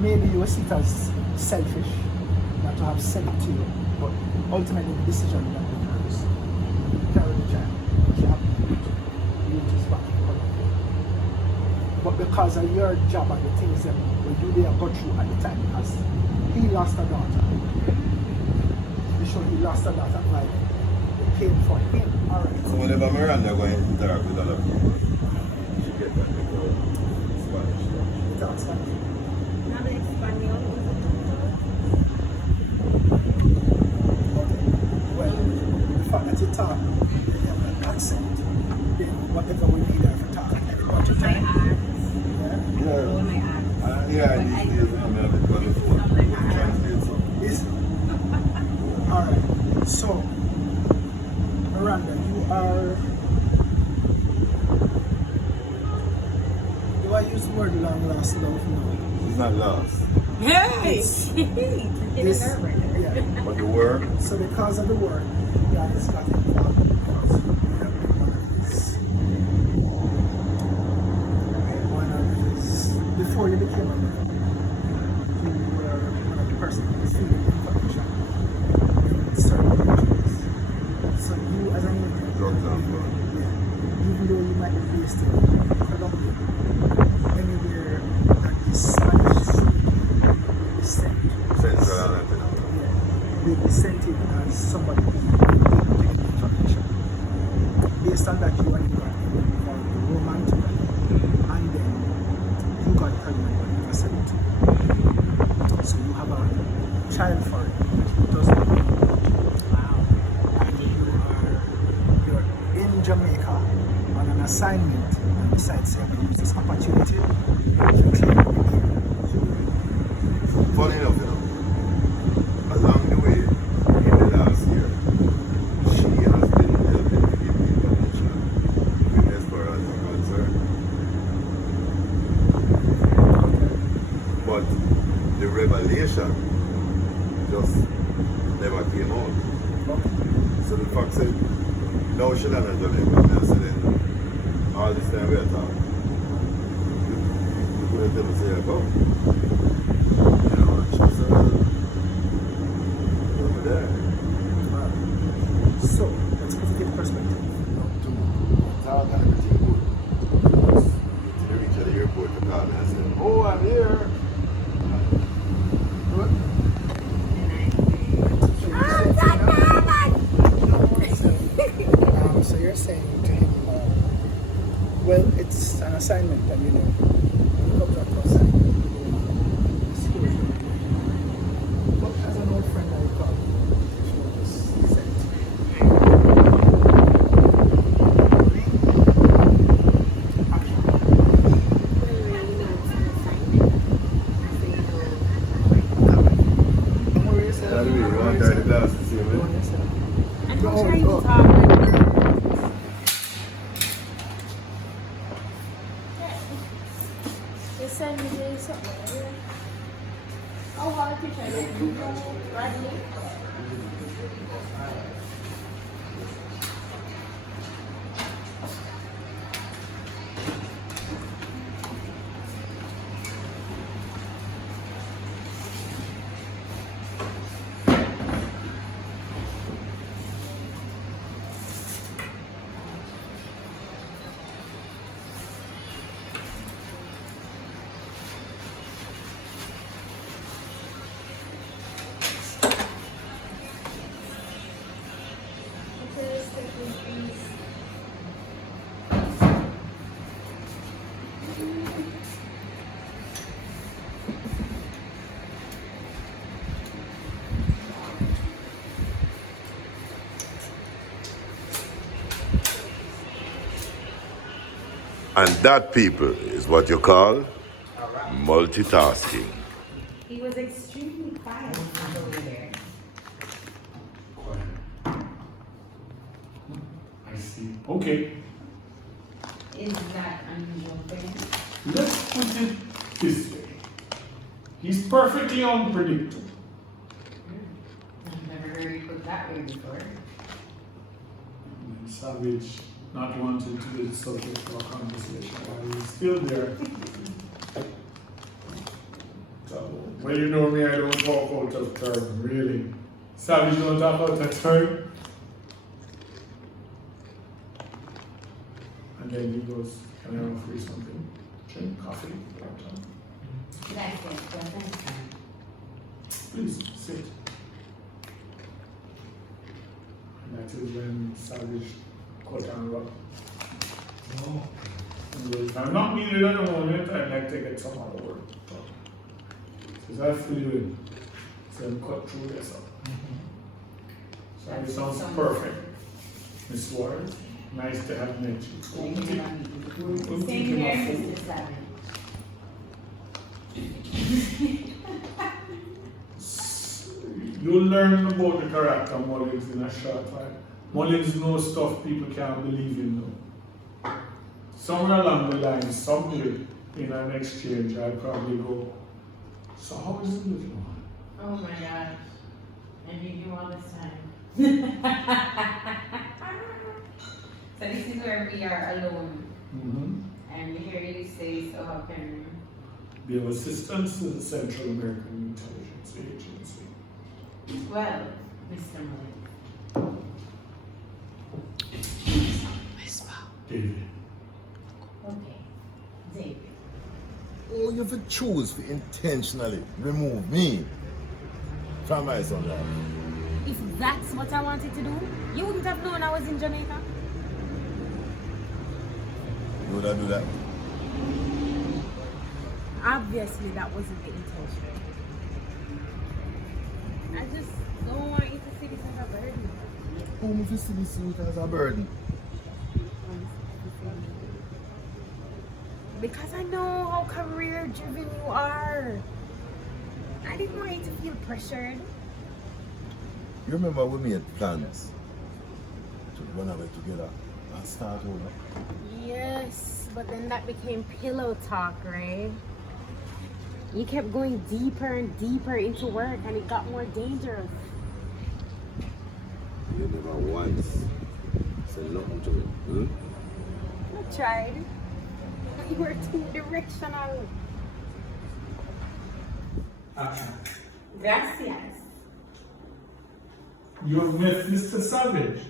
maybe you will see it as selfish not to have said it to you, but ultimately the decision that we hers. Carry the child, she have to root his back in Colombia. But because of your job and the things that you didn't go through at the time, because he lost a daughter. He showed he lost a daughter violently. It came for him. Alright. So whenever Miranda go in dark with other people, she get back to go Spanish. He talks Spanish. Habla español. Well, the fact that you talk an accent, then whatever we need her to talk at every point in My time. aunts. Yeah. All my aunts. Yeah, these days I'm a bit on the phone. Translate something. Is alright. So Miranda, you are, do I use the word long lost love now? It's not lost. Hey! This- It's a nerve-wracking. yeah. But the work, So because of the work, you guys got involved because you have been one of his, before you became a man, you were one of the persons who was feeding information in certain countries. So you as an Indian, drugs and fun. yeah, even though you might be based in Colombia, anywhere that is Spanish descent, Central and Latin America. they be sent in as somebody who will take the information. Based on that, you and him got involved romantically, and then you got pregnant when you were 17. So you have a child for it, which doesn't know. Wow. And you're in Jamaica on an assignment and decide to use this opportunity to claim the Funny enough, you know, along the way, in the last year, she has been helping to give information as far as I'm concerned. But the revelation just never came out. So the fact said, no, she done it, and I said, then, all this time we are talking. You couldn't tell me, say, go. You know, and she said, over there. So let's put it in perspective. Talk and everything good. They reach at the airport to call me and say, oh, I'm here. Good. So you're saying to him, well, it's an assignment, and you know, when it comes out to assignment, it's here. But as an old friend, I thought she would just send Yeah, you want to turn the glass to see me? I'm not trying to talk like they send me this something. Oh, how to try to Bradley? And that, people, is what you call multitasking. He was extremely quiet over there. Quiet. I see. Okay, Is that unusual thing? let's put it this way. He's perfectly unpredictable. I've never heard you put that way before. And Savage not wanting to be the subject of our conversation while he's still there. So Well, you know me, I don't talk out of turn, really. Savage don't talk out of turn. And then he goes, can I offer you something? Drink coffee? Please, sit. And that is when Savage cut and rub. Oh. And he goes, if I'm not needed at the moment, I'd like to get some other work. Because I feel you in. So I'm cut through this up. So it sounds perfect. Miss Ward, nice to have met you. Same here, Mr. Savage. You'll learn about the character of Mullins in a short time. Mullins knows stuff people can't believe in though. Somewhere along the line, somewhere in an exchange, I'll probably go, so how is it with you? Oh my gosh. I need you all this time. So this is where we are alone. And we hear you say so often. Be of assistance to the Central American Intelligence Agency. Well, Mr. Mullins. David. Okay. David. Oh, you have choose to intentionally remove me from my son life. If that's what I wanted to do, you wouldn't have known I was in Jamaica. You would have do that? Obviously, that wasn't the intention. I just don't want you to see this as a burden. Who if you see this suit as a burden? Because I know how career-driven you are. I didn't want you to feel pressured. You remember we made plans to run away together and start over? Yes, but then that became pillow talk, right? You kept going deeper and deeper into work and it got more dangerous. You never once said nothing to me. I tried. You were too directional. Gracias. You've met Mr. Savage.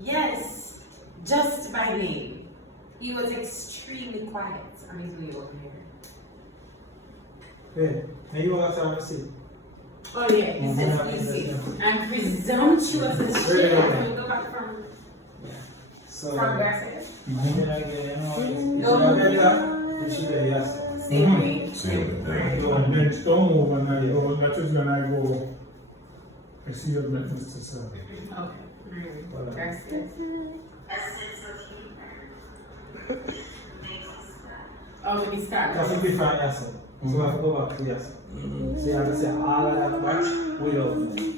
Yes, just by name. He was extremely quiet on his way over here. Hey, now you want to have a seat? Oh yeah, he says easy. I'm presumptuous as shit. I'm gonna go back from So, Gracias. you know, No. yes. Same way. Same way. Next, don't move and I go. That is when I go. I see you've met Mr. Savage. Okay. Gracias. Oh, let me start. That's a different yes. So I have to go back to yes. So you have to say all of that back without me.